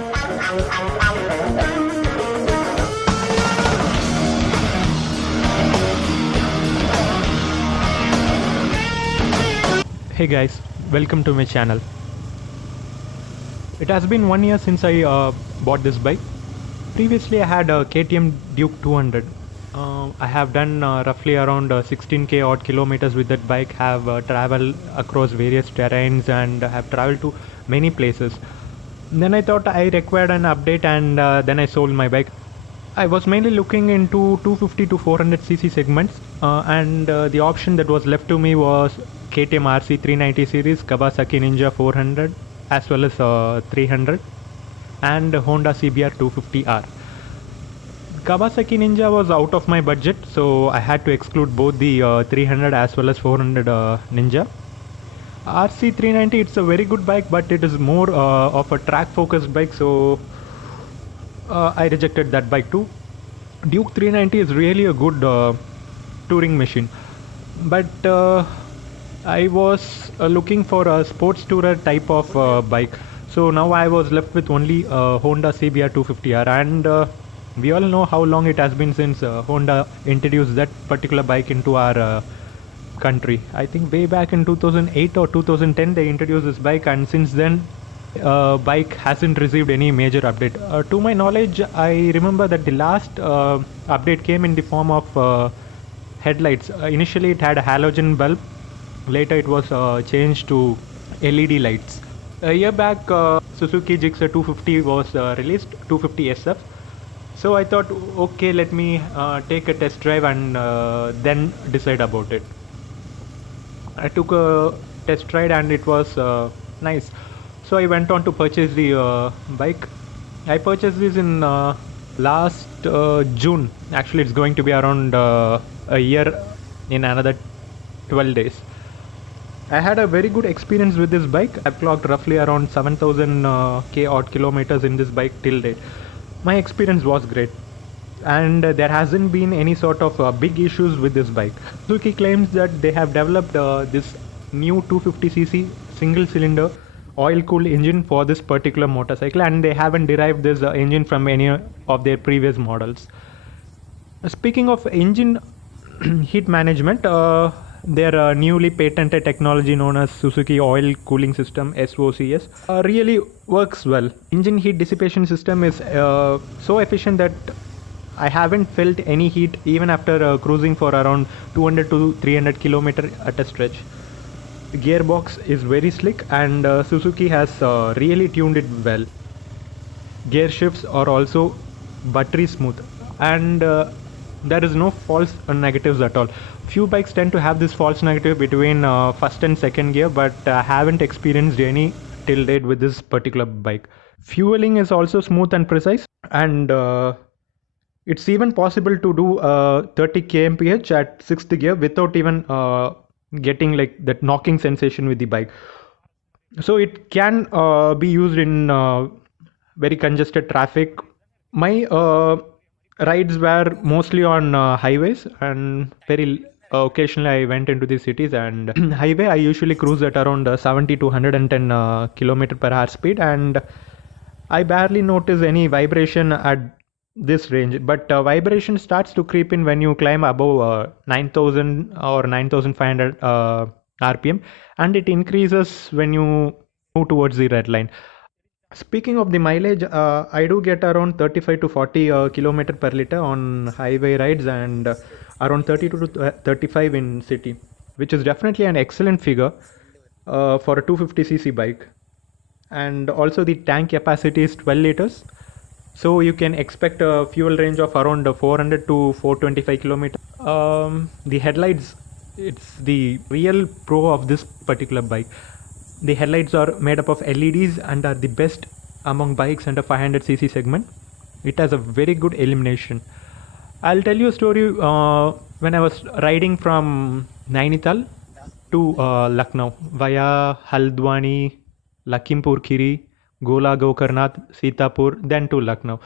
Hey guys, welcome to my channel. It has been 1 year since I bought this bike. Previously I had a KTM Duke 200. I have done roughly around 16k odd kilometers with that bike, have traveled across various terrains and have traveled to many places. Then I thought I required an update and then I sold my bike. I was mainly looking into 250 to 400cc segments, and the option that was left to me was KTM RC 390 series, Kawasaki Ninja 400, as well as 300, and Honda CBR 250R. Kawasaki Ninja was out of my budget, so I had to exclude both the 300 as well as 400 Ninja. RC 390, it's a very good bike, but it is more of a track focused bike, so I rejected that bike too. Duke 390 is really a good touring machine, but I was looking for a sports tourer type of bike. So now I was left with only Honda CBR 250R, and we all know how long it has been since Honda introduced that particular bike into our country. I think way back in 2008 or 2010 they introduced this bike, and since then bike hasn't received any major update. To my knowledge, I remember that the last update came in the form of headlights. Initially it had a halogen bulb, later it was changed to LED lights. A year back Suzuki Gixxer 250 was released, 250 SF. So I thought, okay, let me take a test drive and then decide about it. I took a test ride and it was nice. So I went on to purchase the bike. I purchased this in last June. Actually, it's going to be around a year in another 12 days. I had a very good experience with this bike. I've clocked roughly around 7000 k odd kilometers in this bike till date. My experience was great, and there hasn't been any sort of big issues with this bike. Suzuki claims that they have developed this new 250cc single cylinder oil cooled engine for this particular motorcycle, and they haven't derived this engine from any of their previous models. Speaking of engine heat management, their newly patented technology known as Suzuki Oil Cooling System (SOCS) really works well. Engine heat dissipation system is so efficient that I haven't felt any heat even after cruising for around 200 to 300 kilometer at a stretch. The gearbox is very slick, and Suzuki has really tuned it well. Gear shifts are also buttery smooth, and there is no false negatives at all. Few bikes tend to have this false negative between first and second gear, but I haven't experienced any till date with this particular bike. Fueling is also smooth and precise, and it's even possible to do 30 kmph at sixth gear without even getting like that knocking sensation with the bike. So it can be used in very congested traffic. My rides were mostly on highways, and very occasionally I went into the cities, and highway I usually cruise at around 70 to 110 kilometer per hour speed, and I barely notice any vibration at this range, but vibration starts to creep in when you climb above 9000 or 9500 rpm, and it increases when you move towards the red line. Speaking of the mileage, I do get around 35 to 40 kilometer per liter on highway rides, and around 30 to 35 in city, which is definitely an excellent figure for a 250cc bike. And also the tank capacity is 12 liters, so you can expect a fuel range of around 400 to 425 kilometers. The headlights, it's the real pro of this particular bike. The headlights are made up of LEDs and are the best among bikes under 500cc segment. It has a very good illumination. I'll tell you a story. When I was riding from Nainital to Lucknow via Haldwani, Lakhimpur Kheri, Gola Gokarnath, Sitapur, then to Lucknow.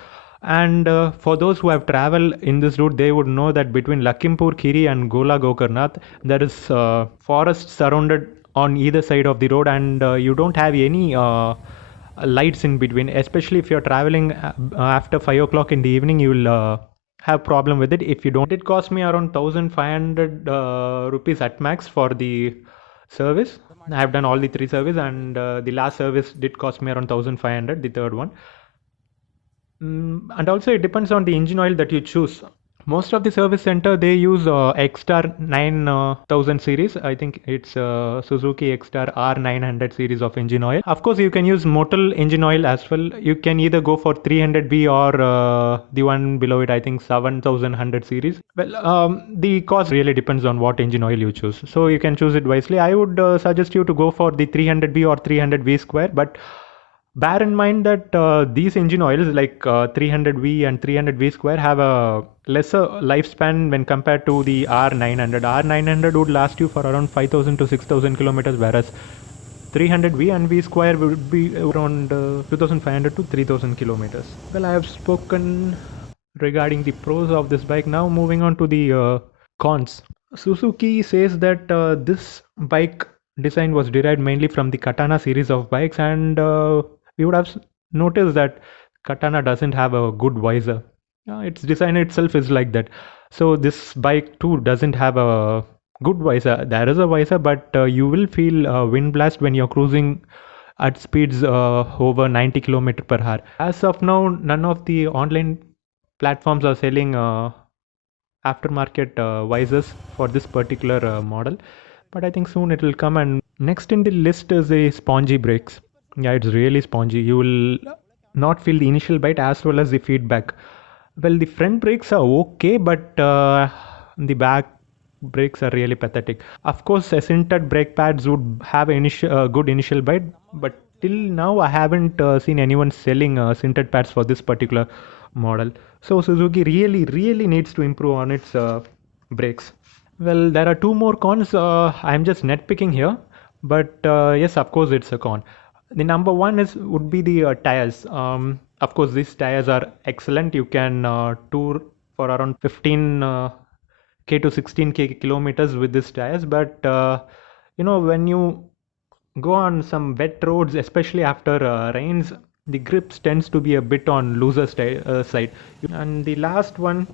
And for those who have traveled in this route, they would know that between Lakhimpur Kheri and Gola Gokarnath, there is forest surrounded on either side of the road, and you don't have any lights in between, especially if you're traveling after 5 o'clock in the evening. You will have problem with it if you don't. It cost me around 1500 rupees at max for the service. I have done all the 3 service, and the last service did cost me around 1500, the third one. And also it depends on the engine oil that you choose. Most of the service center, they use Xstar 9000 series. I think it's Suzuki Xstar R900 series of engine oil. Of course, you can use Motul engine oil as well. You can either go for 300V or the one below it, I think 7100 series. Well, the cost really depends on what engine oil you choose. So you can choose it wisely. I would suggest you to go for the 300V or 300V square, but bear in mind that these engine oils like 300V and 300V square have a lesser lifespan when compared to the R900. R900 would last you for around 5000 to 6000 kilometers, whereas 300V and V square would be around 2500 to 3000 kilometers. Well, I have spoken regarding the pros of this bike. Now moving on to the cons. Suzuki says that this bike design was derived mainly from the Katana series of bikes, and we would have noticed that Katana doesn't have a good visor. Its design itself is like that. So this bike too doesn't have a good visor. There is a visor, but you will feel wind blast when you're cruising at speeds over 90 km per hour. As of now, none of the online platforms are selling aftermarket visors for this particular model, but I think soon it will come. And next in the list is the spongy brakes. Yeah, it's really spongy. You will not feel the initial bite as well as the feedback. Well, the front brakes are okay, but the back brakes are really pathetic. Of course, sintered brake pads would have a good initial bite, but till now I haven't seen anyone selling sintered pads for this particular model. So Suzuki really needs to improve on its brakes. Well, there are two more cons. I'm just nitpicking here, but yes, of course, it's a con. The number one is would be the tires. Of course, these tires are excellent. You can tour for around 15k to 16k kilometers with these tires, but when you go on some wet roads, especially after rains, the grips tends to be a bit on looser side. And the last one,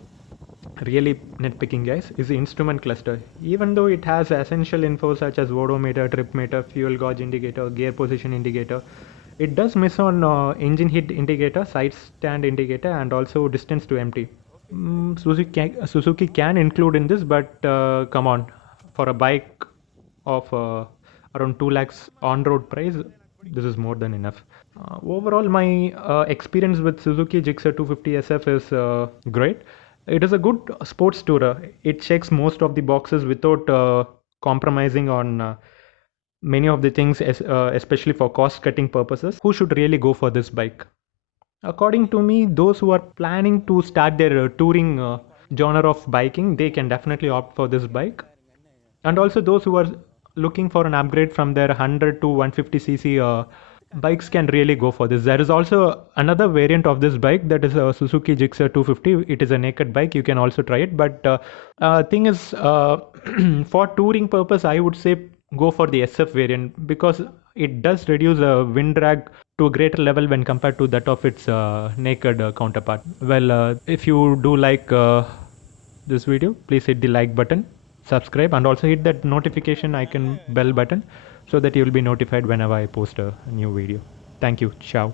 really nitpicking guys, is the instrument cluster. Even though it has essential info such as odometer, trip meter, fuel gauge indicator, gear position indicator, it does miss on engine heat indicator, side stand indicator, and also distance to empty. Suzuki can include in this, but come on, for a bike of around 2 lakhs on road price, this is more than enough. Overall, my experience with Suzuki Gixxer 250 SF is great. It is a good sports tourer. It checks most of the boxes without compromising on many of the things, especially for cost cutting purposes. Who should really go for this bike? According to me, those who are planning to start their touring genre of biking, they can definitely opt for this bike. And also those who are looking for an upgrade from their 100 to 150cc bikes can really go for this. There is also another variant of this bike, that is a Suzuki Gixxer 250. It is a naked bike. You can also try it. But thing is, for touring purpose, I would say go for the SF variant, because it does reduce wind drag to a greater level when compared to that of its naked counterpart. Well, if you do like this video, please hit the like button, subscribe, and also hit that notification icon bell button so that you will be notified whenever I post a new video. Thank you. Ciao.